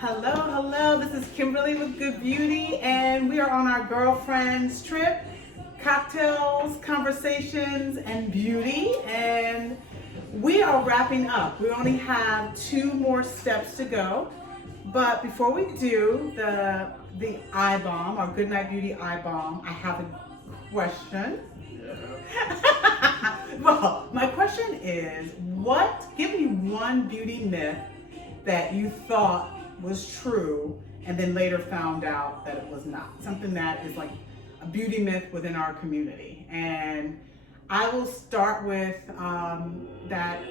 Hello, hello. This is Kimberly with Good Beauty, and we are on our girlfriends trip, cocktails, conversations, and beauty. And we are wrapping up. We only have 2 more steps to go. But before we do the eye balm, our Good Night Beauty eye balm, I have a question. Well, my question is, give me one beauty myth that you thought was true and then later found out that it was not. Something that is like a beauty myth within our community. And I will start with that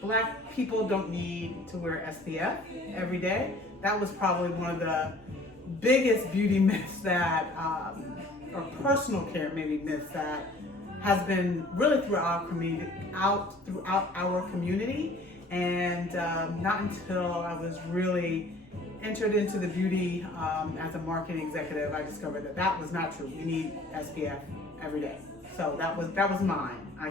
Black people don't need to wear SPF every day. That was probably one of the biggest beauty myths that, or personal care maybe myths that has been really throughout our community. And not until I was really entered into the beauty as a marketing executive, I discovered that was not true. You need SPF every day. So that was mine. I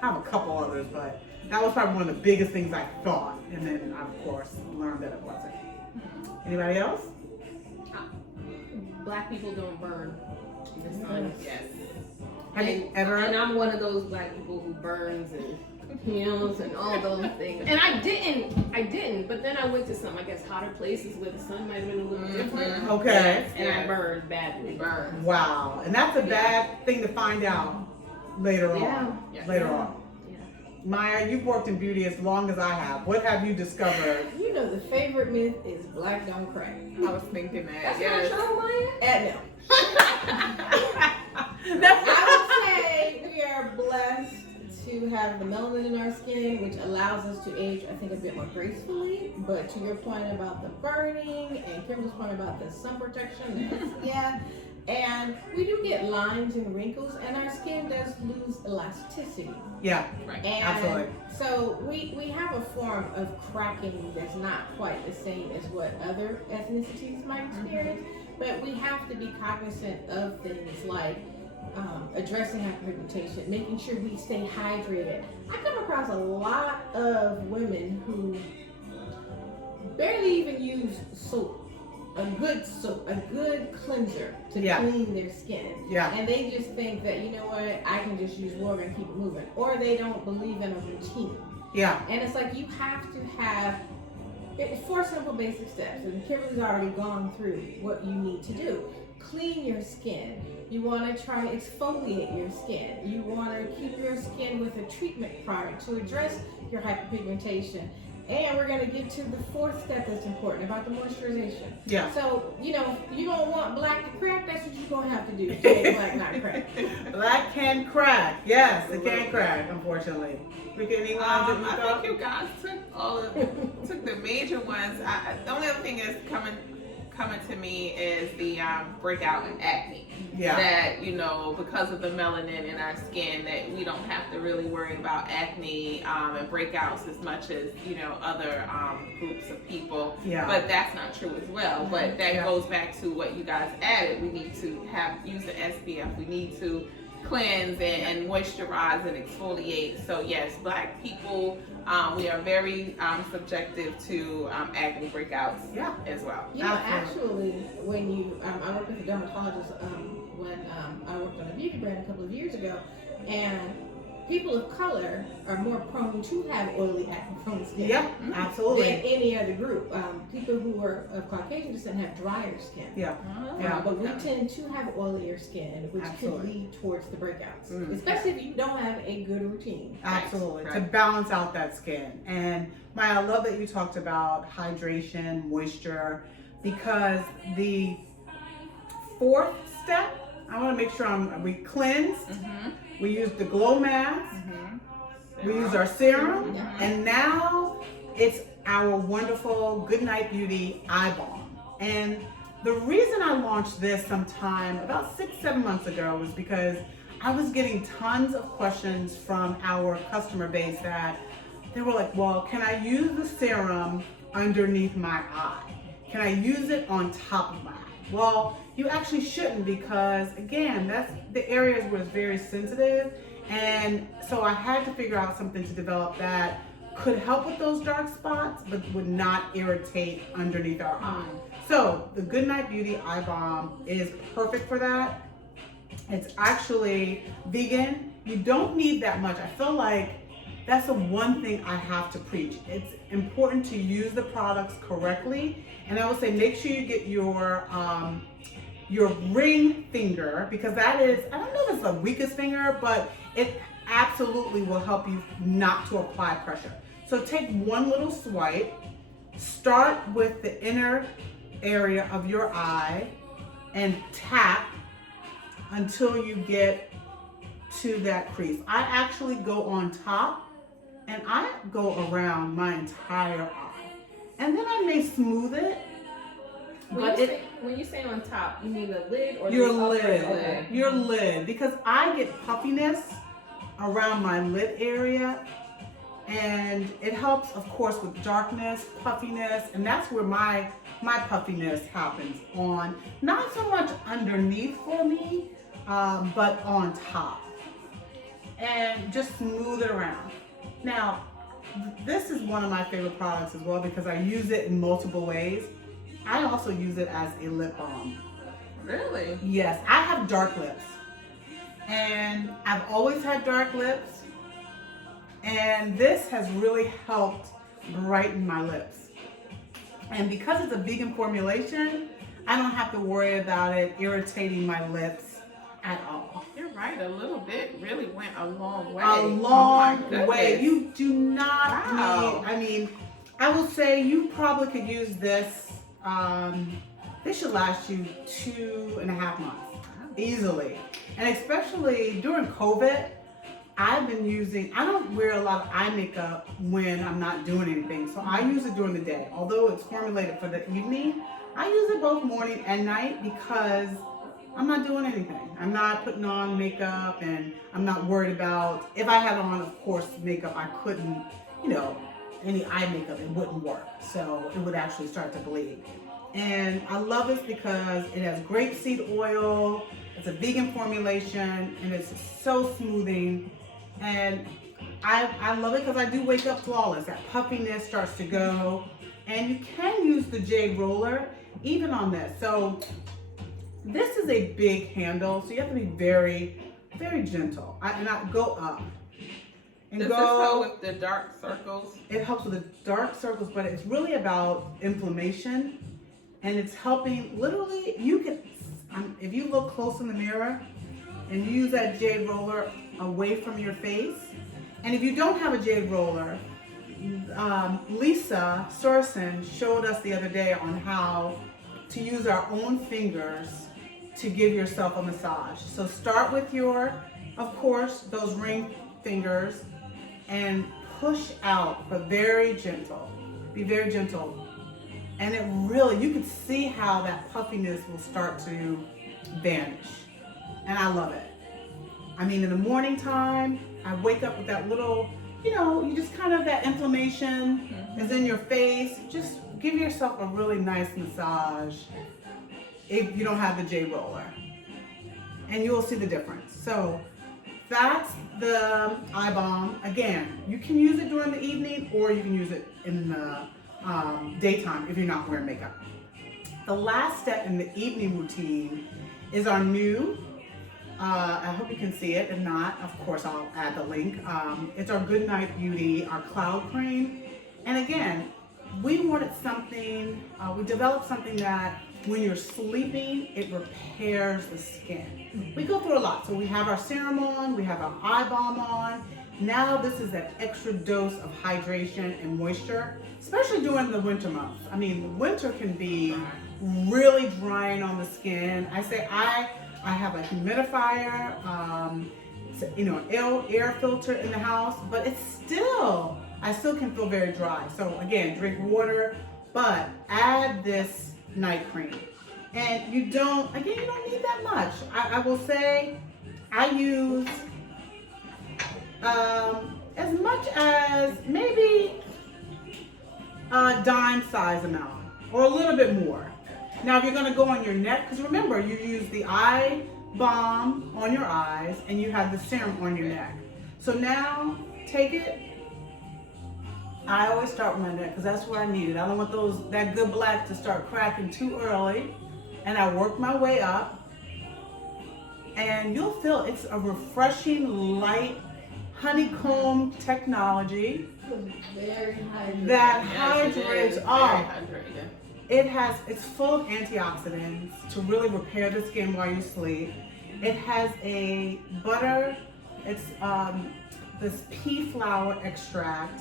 have a couple others, but that was probably one of the biggest things I thought. And then I, of course, learned that it wasn't. Anybody else? Black people don't burn in the sun. Yes. Have you ever? And I'm one of those Black people who burns and peels and all those things. And I didn't. But then I went to some, I guess, hotter places where the sun might have been a little different. Okay. And I burned badly. Wow. And that's a bad thing to find out later on. Yeah. Later on. Yeah. Maya, you've worked in beauty as long as I have. What have you discovered? You know, the favorite myth is black don't crack. I was thinking that. That's not true, Maya? No. I would say we are blessed to have the melanin in our skin, which allows us to age, I think, a bit more gracefully. But to your point about the burning and Kimberly's point about the sun protection, yeah. And we do get lines and wrinkles, and our skin does lose elasticity. Yeah, Right. And absolutely. so we have a form of cracking that's not quite the same as what other ethnicities might experience, but we have to be cognizant of things like addressing hyperpigmentation, making sure we stay hydrated. I come across a lot of women who barely even use soap. A good cleanser to clean their skin. Yeah. And they just think that, you know what, I can just use water and keep it moving. Or they don't believe in a routine. Yeah. And it's like you have to have 4 simple basic steps. And Kimberly's already gone through what you need to do. Clean your skin. You want to try to exfoliate your skin. You want to keep your skin with a treatment product to address your hyperpigmentation. And we're going to get to the 4th step that's important about the moisturization. Yeah. So, you know, you don't want black to crack, that's what you're going to have to do to make black not crack. Black can crack. Yes, it can crack, unfortunately. Anyone I think you guys took the major ones. The only other thing is coming to me is the breakout and acne. Yeah. That, you know, because of the melanin in our skin, that we don't have to really worry about acne and breakouts as much as, you know, other groups of people. Yeah. But that's not true as well. But that goes back to what you guys added. We need to use the SPF. We need to cleanse and moisturize and exfoliate. So yes, Black people, we are very subjective to acne breakouts as well. You know, actually, when I worked with a dermatologist when I worked on a beauty brand a couple of years ago, and people of color are more prone to have oily, acne-prone skin. Yeah, absolutely. Than any other group. People who are of Caucasian descent have drier skin. Yeah. But we tend to have oilier skin, which could lead towards the breakouts, especially if you don't have a good routine. Absolutely, Right. to balance out that skin. And Maya, I love that you talked about hydration, moisture, because the 4th step, I want to make sure we cleanse, we use the glow mask, we use our serum, and now it's our wonderful Good Night Beauty eye balm. And the reason I launched this sometime about 6-7 months ago was because I was getting tons of questions from our customer base that they were like, well, can I use the serum underneath my eye? Can I use it on top of my eye? Well, you actually shouldn't, because again, that's the areas where it's very sensitive. And so I had to figure out something to develop that could help with those dark spots, but would not irritate underneath our eye. So the Goodnight Beauty Eye Balm is perfect for that. It's actually vegan. You don't need that much. I feel like that's the one thing I have to preach. It's important to use the products correctly. And I would say make sure you get your ring finger, because that is, I don't know if it's the weakest finger, but it absolutely will help you not to apply pressure. So take one little swipe, start with the inner area of your eye and tap until you get to that crease. I actually go on top and I go around my entire eye. And then I may smooth it. When you say on top, you mean the lid or your the upper lid? lid? Your lid, because I get puffiness around my lid area, and it helps, of course, with darkness, puffiness, and that's where my puffiness happens on, not so much underneath for me, but on top, and just smooth it around. Now, this is one of my favorite products as well because I use it in multiple ways. I also use it as a lip balm. Really? Yes, I have dark lips, and I've always had dark lips, and this has really helped brighten my lips. And because it's a vegan formulation, I don't have to worry about it irritating my lips at all. You're right. A little bit really went a long way. A Oh long my way. goodness. You do not Wow. need, I mean, I will say you probably could use this. This should last you 2.5 months easily. And especially during COVID, I've been using, I don't wear a lot of eye makeup when I'm not doing anything. So I use it during the day. Although it's formulated for the evening, I use it both morning and night because I'm not doing anything. I'm not putting on makeup, and I'm not worried about, if I had on, of course, makeup, I couldn't, any eye makeup, it wouldn't work. So it would actually start to bleed. And I love this because it has grapeseed oil, it's a vegan formulation, and it's so smoothing. And I love it because I do wake up flawless. That puffiness starts to go. And you can use the jade roller even on this. So this is a big handle, so you have to be very, very gentle. And I go up. And Does this help with the dark circles? It helps with the dark circles, but it's really about inflammation. And it's helping, literally, you can, if you look close in the mirror and you use that jade roller away from your face, and if you don't have a jade roller, Lisa Sorsen showed us the other day on how to use our own fingers to give yourself a massage. So start with your, of course, those ring fingers and push out, but very gentle. Be very gentle. And it really, you can see how that puffiness will start to vanish. And I love it. I mean, in the morning time, I wake up with that little, you just kind of, that inflammation is in your face. Just give yourself a really nice massage if you don't have the J roller. And you will see the difference. So that's the eye balm. Again, you can use it during the evening or you can use it in the daytime if you're not wearing makeup. The last step in the evening routine is our new, I hope you can see it. If not, of course, I'll add the link. It's our Goodnight Beauty, our cloud cream. And again, we wanted something, we developed something that when you're sleeping, it repairs the skin. We go through a lot. So we have our serum on, we have our eye balm on. Now this is that extra dose of hydration and moisture, especially during the winter months. I mean, the winter can be really drying on the skin. I say I have a humidifier, an air filter in the house, but I still can feel very dry. So again, drink water, but add this night cream. And you don't need that much. I will say I use as much as maybe a dime size amount or a little bit more. Now if you're going to go on your neck, because remember you use the eye balm on your eyes and you have the serum on your neck. So now take it I always start with my neck because that's where I need it. I don't want that good black to start cracking too early. And I work my way up. And you'll feel it's a refreshing, light, honeycomb technology Very hydrated. that Yes, it hydrates. is. Oh, Very it's full of antioxidants to really repair the skin while you sleep. It has a butter, it's this pea flower extract,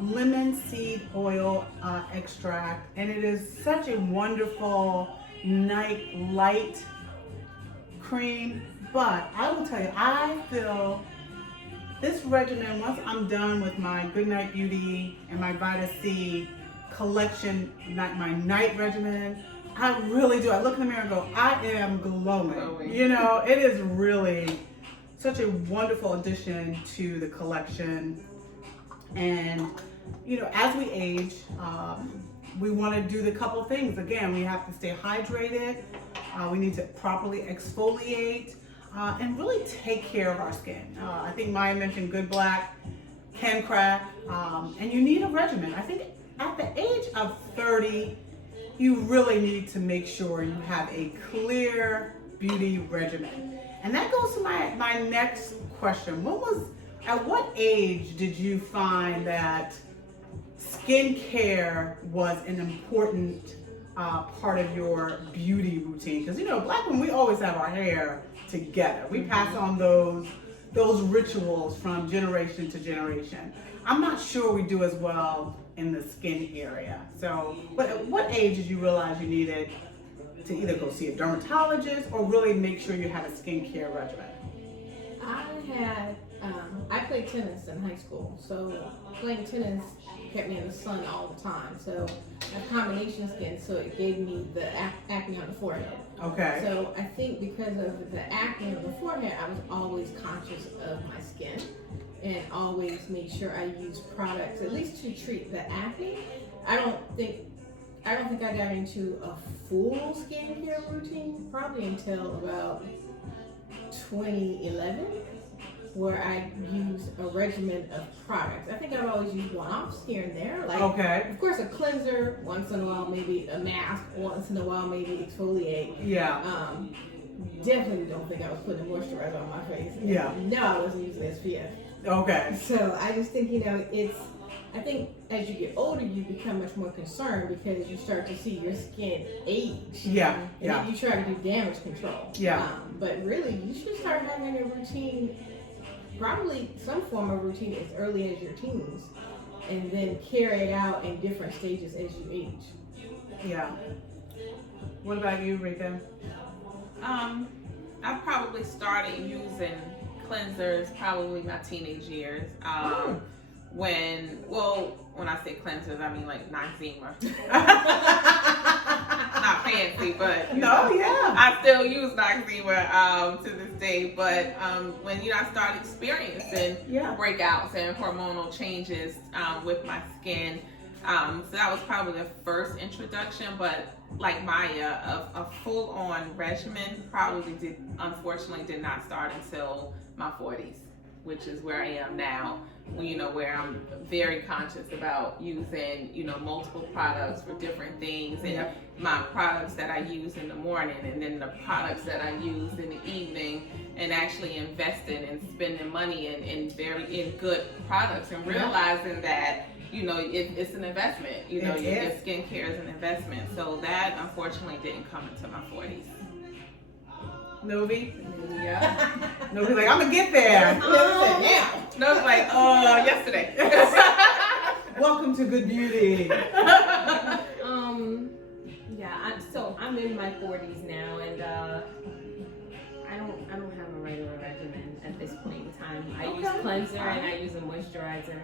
lemon seed oil extract, and it is such a wonderful night light cream. But I will tell you, I feel this regimen, once I'm done with my Goodnight Beauty and my Vita C collection, my night regimen, I really do. I look in the mirror and go, I am glowing. You know, it is really such a wonderful addition to the collection. And, you know, as we age, we want to do the couple things. Again, we have to stay hydrated. We need to properly exfoliate and really take care of our skin. I think Maya mentioned good black can crack, and you need a regimen. I think at the age of 30, you really need to make sure you have a clear beauty regimen. And that goes to my next question. At what age did you find that skincare was an important part of your beauty routine? Because, you know, black women, we always have our hair together. We pass on those rituals from generation to generation. I'm not sure we do as well in the skin area. So, but at what age did you realize you needed to either go see a dermatologist or really make sure you had a skincare regimen? I played tennis in high school, so playing tennis kept me in the sun all the time. So I have combination skin, so it gave me the acne on the forehead. Okay. So I think because of the acne on the forehead, I was always conscious of my skin and always made sure I used products at least to treat the acne. I don't think I got into a full skincare routine probably until about 2011, where I used a regimen of products. I think I've always used one-offs here and there. Like, okay. Of course, a cleanser once in a while, maybe a mask once in a while, maybe exfoliate. Yeah. Definitely don't think I was putting moisturizer on my face. Yeah. No, I wasn't using SPF. Okay. So I just think, I think as you get older, you become much more concerned because you start to see your skin age. Yeah. And Yeah. then you try to do damage control. Yeah. But really, you should start having a routine, probably some form of routine as early as your teens, and then carry it out in different stages as you age. Yeah. What about you, Rika? I probably started using cleansers probably my teenage years. When I say cleansers, I mean like Noxzema. Not fancy, but I still use Noxzema to this day. But when I started experiencing breakouts and hormonal changes with my skin, so that was probably the first introduction. But like Maya, a full-on regimen unfortunately did not start until my 40s, which is where I am now. Where I'm very conscious about using, multiple products for different things, and my products that I use in the morning, and then the products that I use in the evening, and actually investing and spending money in good products, and realizing that, it's an investment. Your skincare is an investment. So that unfortunately didn't come until my 40s. Novi? Yeah. Novi's like, I'm gonna get there. Novi's like, yesterday. Welcome to Good Beauty. So I'm in my 40s now, and I don't have a regular regimen at this point in time. I use cleanser and I use a moisturizer,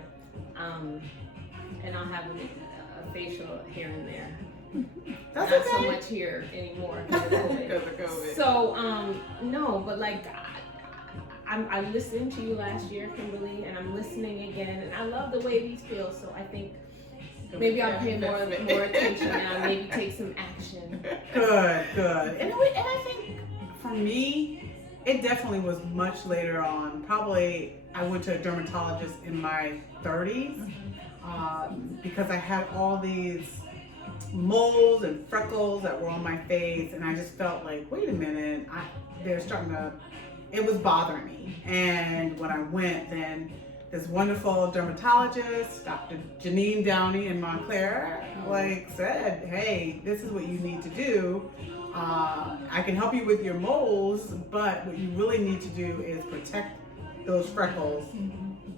and I'll have a facial here and there. That's Not okay. so much here anymore because of COVID. So no, but like I listened to you last year, Kimberly, and I'm listening again, and I love the way these feel. So I think maybe I'll pay more attention now. Maybe take some action. Good. And I think for me, it definitely was much later on. Probably I went to a dermatologist in my 30s. because I had all these moles and freckles that were on my face, and I just felt like, wait a minute, they're starting to, it was bothering me. And when I went, then this wonderful dermatologist, Dr. Janine Downey in Montclair, like said, hey, this is what you need to do. I can help you with your moles, but what you really need to do is protect those freckles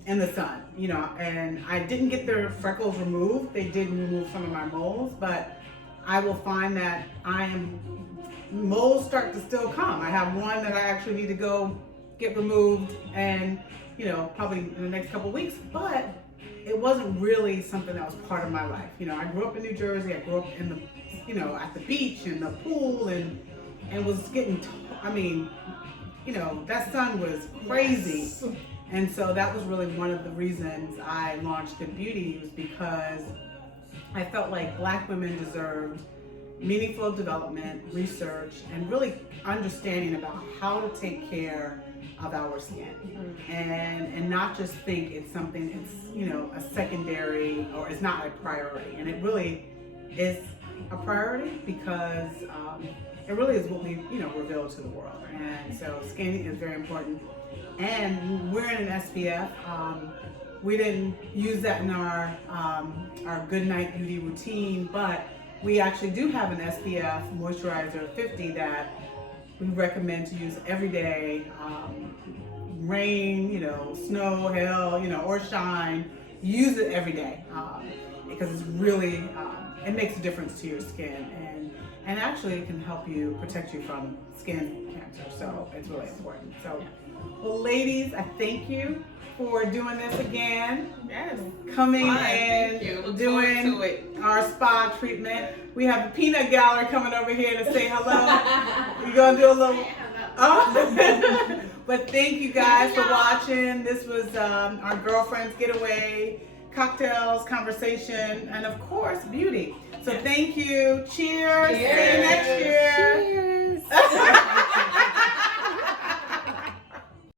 in the sun, you know. And I didn't get their freckles removed. They did remove some of my moles, but I will find that moles start to still come. I have one that I actually need to go get removed, and you know, probably in the next couple of weeks, but it wasn't really something that was part of my life. You know, I grew up in New Jersey. I grew up in the, you know, at the beach and the pool, and was getting, I mean, you know, that sun was crazy. Yes. And so that was really one of the reasons I launched Good Beauty, was because I felt like Black women deserved meaningful development, research, and really understanding about how to take care of our skin, and not just think it's something, it's, you know, a secondary, or it's not a priority. And it really is a priority, because it really is what we, you know, reveal to the world. And so skin is very important. And we're in an SPF. We didn't use that in our Good Night Beauty routine, but we actually do have an SPF moisturizer 50 that we recommend to use every day. Rain, you know, snow, hail, you know, or shine, use it every day, because it's really, it makes a difference to your skin, and actually it can help you, protect you from skin cancer. So it's really important. So, well, ladies, I thank you for doing this again. Yes. Coming Fine, and doing our spa treatment. We have the peanut gallery coming over here to say hello. We're gonna do a little. Oh. But thank you guys for watching. This was our girlfriends getaway, cocktails, conversation, and of course, beauty. So thank you. Cheers. Cheers.